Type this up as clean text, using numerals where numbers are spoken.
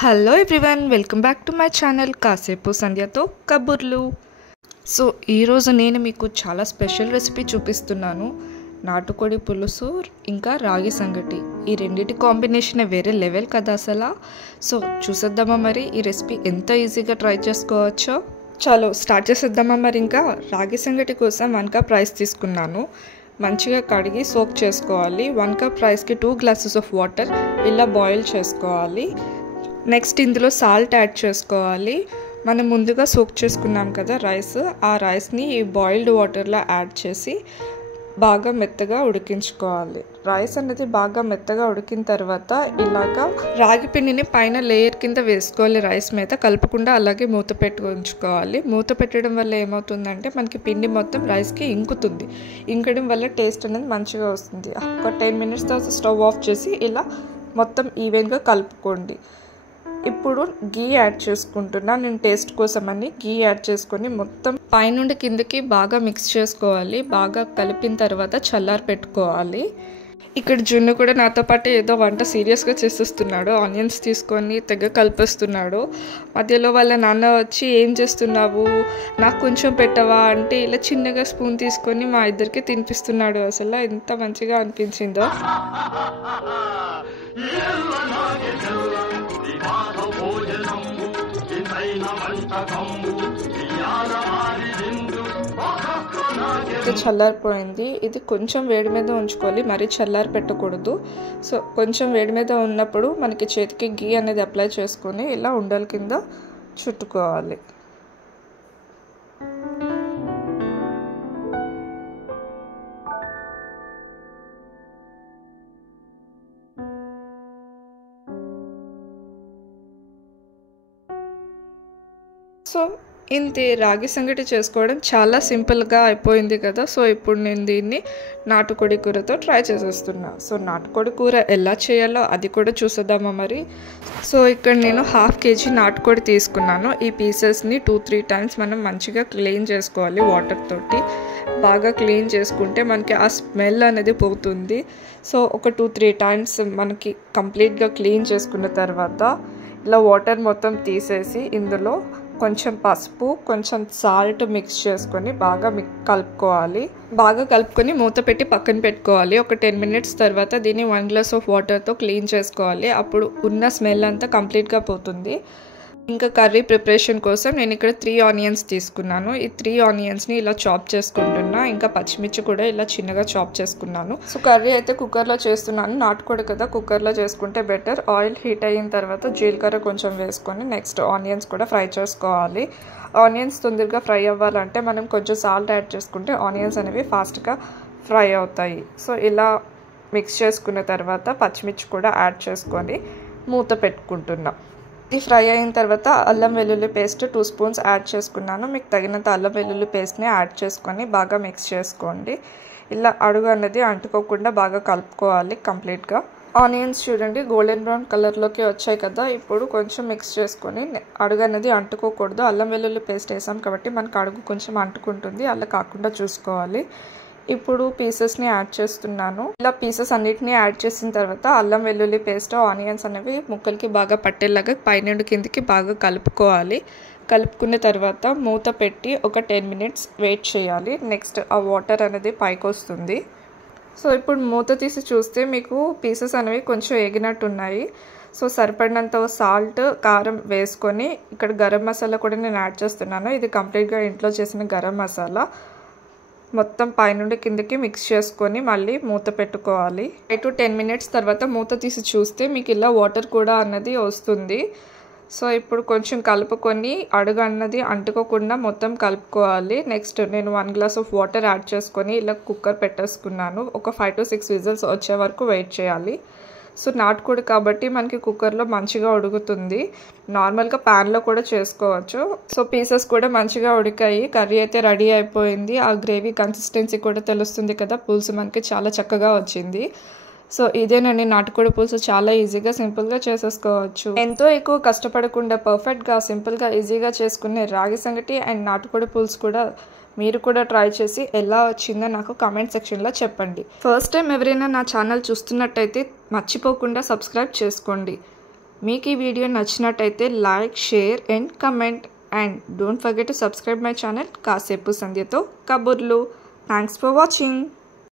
Hello everyone, welcome back to my channel కాసేపు సంధ్యతో కబుర్లు. So ఈరోజు నేను మీకు చాలా స్పెషల్ రెసిపీ చూపిస్తున్నాను. నాటుకోడి పులుసు ఇంకా రాగి సంగటి, ఈ రెండింటి కాంబినేషన్ వేరే లెవెల్ కదా అసలు. సో చూసేద్దామా మరి ఈ రెసిపీ ఎంత ఈజీగా ట్రై చేసుకోవచ్చో. చలో స్టార్ట్ చేసేద్దామా మరి. ఇంకా రాగి సంగటి కోసం 1 కప్ రైస్ తీసుకున్నాను. మంచిగా కడిగి సోక్ చేసుకోవాలి. 1 కప్ రైస్కి 2 గ్లాసెస్ ఆఫ్ వాటర్ ఇలా బాయిల్ చేసుకోవాలి. నెక్స్ట్ ఇందులో సాల్ట్ యాడ్ చేసుకోవాలి. మనం ముందుగా సోక్ చేసుకున్నాం కదా రైస్, ఆ రైస్ని ఈ బాయిల్డ్ వాటర్లో యాడ్ చేసి బాగా మెత్తగా ఉడికించుకోవాలి. రైస్ అనేది బాగా మెత్తగా ఉడికిన తర్వాత ఇలాగా రాగి పిండిని పైన లేయర్ కింద వేసుకోవాలి. రైస్ మీద కలుపుకుండా అలాగే మూత పెట్టి ఉంచుకోవాలి. మూత పెట్టడం వల్ల ఏమవుతుందంటే మనకి పిండి మొత్తం రైస్కి ఇంకుతుంది. ఇంకడం వల్ల టేస్ట్ అనేది మంచిగా వస్తుంది. ఒక 10 మినిట్స్ తర్వాత స్టవ్ ఆఫ్ చేసి ఇలా మొత్తం ఈవెన్గా కలుపుకోండి. ఇప్పుడు గీ యాడ్ చేసుకుంటున్నా నేను టేస్ట్ కోసం అని. గీ యాడ్ చేసుకొని మొత్తం పైనుండి కిందకి బాగా మిక్స్ చేసుకోవాలి. బాగా కలిపిన తర్వాత చల్లారి పెట్టుకోవాలి. ఇక్కడ జున్ను కూడా నాతో పాటు ఏదో వంట సీరియస్గా చేసేస్తున్నాడు. ఆనియన్స్ తీసుకొని తెగ కలిపేస్తున్నాడు. మధ్యలో వాళ్ళ నాన్న వచ్చి ఏం చేస్తున్నావు, నాకు కొంచెం పెట్టవా అంటే ఇలా చిన్నగా స్పూన్ తీసుకొని మా ఇద్దరికి తినిపిస్తున్నాడు. అసలు ఎంత మంచిగా అనిపించిందో. చల్లారిపోయింది. ఇది కొంచెం వేడి మీద ఉంచుకోవాలి, మరీ చల్లారి పెట్టకూడదు. సో కొంచెం వేడి మీద ఉన్నప్పుడు మనకి చేతికి గీ అనేది అప్లై చేసుకొని ఇలా ఉండల కింద చుట్టుకోవాలి. సో ఇంతే, రాగి సంగటి చేసుకోవడం చాలా సింపుల్గా అయిపోయింది కదా. సో ఇప్పుడు నేను దీన్ని నాటుకోడి కూరతో ట్రై చేసేస్తున్నా. సో నాటుకోడి కూర ఎలా చేయాలో అది కూడా చూసేద్దామా మరి. సో ఇక్కడ నేను 1/2 kg నాటుకోడి తీసుకున్నాను. ఈ పీసెస్ని 2-3 టైమ్స్ మనం మంచిగా క్లీన్ చేసుకోవాలి. వాటర్ తోటి బాగా క్లీన్ చేసుకుంటే మనకి ఆ స్మెల్ అనేది పోతుంది. సో ఒక 2-3 టైమ్స్ మనకి కంప్లీట్గా క్లీన్ చేసుకున్న తర్వాత ఇలా వాటర్ మొత్తం తీసేసి ఇందులో కొంచెం పసుపు, కొంచెం సాల్ట్ మిక్స్ చేసుకొని బాగా కలుపుకోవాలి. బాగా కలుపుకొని మూత పెట్టి పక్కన పెట్టుకోవాలి. ఒక 10 మినిట్స్ తర్వాత దీన్ని 1 గ్లాస్ ఆఫ్ వాటర్తో క్లీన్ చేసుకోవాలి. అప్పుడు ఉన్న స్మెల్ అంతా కంప్లీట్గా పోతుంది. ఇంకా కర్రీ ప్రిపరేషన్ కోసం నేను ఇక్కడ 3 ఆనియన్స్ తీసుకున్నాను. ఈ 3 ఆనియన్స్ని ఇలా చాప్ చేసుకుంటున్నా. ఇంకా పచ్చిమిర్చి కూడా ఇలా చిన్నగా చాప్ చేసుకున్నాను. సో కర్రీ అయితే కుక్కర్లో చేస్తున్నాను. నాటుకోడి కదా, కుక్కర్లో చేసుకుంటే బెటర్. ఆయిల్ హీట్ అయిన తర్వాత జీలకర్ర కొంచెం వేసుకొని నెక్స్ట్ ఆనియన్స్ కూడా ఫ్రై చేసుకోవాలి. ఆనియన్స్ తొందరగా ఫ్రై అవ్వాలంటే మనం కొంచెం సాల్ట్ యాడ్ చేసుకుంటే ఆనియన్స్ అనేవి ఫాస్ట్గా ఫ్రై అవుతాయి. సో ఇలా మిక్స్ చేసుకున్న తర్వాత పచ్చిమిర్చి కూడా యాడ్ చేసుకొని మూత పెట్టుకుంటున్నాం. ఇది ఫ్రై అయిన తర్వాత అల్లం వెల్లుల్లి పేస్ట్ 2 స్పూన్స్ యాడ్ చేసుకున్నాను. మీకు తగినంత అల్లం వెల్లుల్లి పేస్ట్ని యాడ్ చేసుకొని బాగా మిక్స్ చేసుకోండి. ఇలా అడుగు అనేది అంటుకోకుండా బాగా కలుపుకోవాలి కంప్లీట్గా. ఆనియన్స్ చూడండి గోల్డెన్ బ్రౌన్ కలర్లోకి వచ్చాయి కదా. ఇప్పుడు కొంచెం మిక్స్ చేసుకొని అడుగు అనేది అంటుకోకూడదు. అల్లం వెల్లుల్లి పేస్ట్ వేసాం కాబట్టి మనకు అడుగు కొంచెం అంటుకుంటుంది, అలా కాకుండా చూసుకోవాలి. ఇప్పుడు పీసెస్ని యాడ్ చేస్తున్నాను. ఇలా పీసెస్ అన్నిటిని యాడ్ చేసిన తర్వాత అల్లం వెల్లుల్లి పేస్ట్, ఆనియన్స్ అనేవి ముక్కలకి బాగా పట్టేలాగా పైనుండి కిందకి బాగా కలుపుకోవాలి. కలుపుకున్న తర్వాత మూత పెట్టి ఒక 10 మినిట్స్ వెయిట్ చేయాలి. నెక్స్ట్ ఆ వాటర్ అనేది పైకి వస్తుంది. సో ఇప్పుడు మూత తీసి చూస్తే మీకు పీసెస్ అనేవి కొంచెం ఎగినట్టున్నాయి. సో సరిపడినంత సాల్ట్, కారం వేసుకొని ఇక్కడ గరం మసాలా కూడా నేను యాడ్ చేస్తున్నాను. ఇది కంప్లీట్గా ఇంట్లో చేసిన గరం మసాలా. మొత్తం పైనుండి కిందకి మిక్స్ చేసుకొని మళ్ళీ మూత పెట్టుకోవాలి. 5-10 మినిట్స్ తర్వాత మూత తీసి చూస్తే మీకు ఇలా వాటర్ కూడా అన్నది వస్తుంది. సో ఇప్పుడు కొంచెం కలుపుకొని అడుగు అన్నది అంటుకోకుండా మొత్తం కలుపుకోవాలి. నెక్స్ట్ నేను 1 గ్లాస్ ఆఫ్ వాటర్ యాడ్ చేసుకొని ఇలా కుక్కర్ పెట్టేసుకున్నాను. ఒక 5-6 విజిల్స్ వచ్చే వరకు వెయిట్ చేయాలి. సో నాటుకోడి కాబట్టి మనకి కుక్కర్లో మంచిగా ఉడుకుతుంది. నార్మల్గా ప్యాన్లో కూడా చేసుకోవచ్చు. సో పీసెస్ కూడా మంచిగా ఉడికాయి. కర్రీ అయితే రెడీ అయిపోయింది. ఆ గ్రేవీ కన్సిస్టెన్సీ కూడా తెలుస్తుంది కదా. పులుసు మనకి చాలా చక్కగా వచ్చింది. సో ఇదేనండి నాటుకోడి పులుసు. చాలా ఈజీగా సింపుల్గా చేసేసుకోవచ్చు. ఎంతో ఎక్కువ కష్టపడకుండా పర్ఫెక్ట్గా సింపుల్గా ఈజీగా చేసుకునే రాగి సంగటి అండ్ నాటుకోడి పులుసు కూడా మీరు కూడా ట్రై చేసి ఎలా వచ్చిందో నాకు కామెంట్ సెక్షన్లో చెప్పండి. ఫస్ట్ టైం ఎవరైనా నా ఛానల్ చూస్తున్నట్టయితే మర్చిపోకుండా సబ్స్క్రైబ్ చేసుకోండి. మీకు ఈ వీడియో నచ్చినట్టయితే like, share and comment. And don't forget to subscribe my channel కాసేపు సంధ్యతో కబుర్లు. Thanks for watching.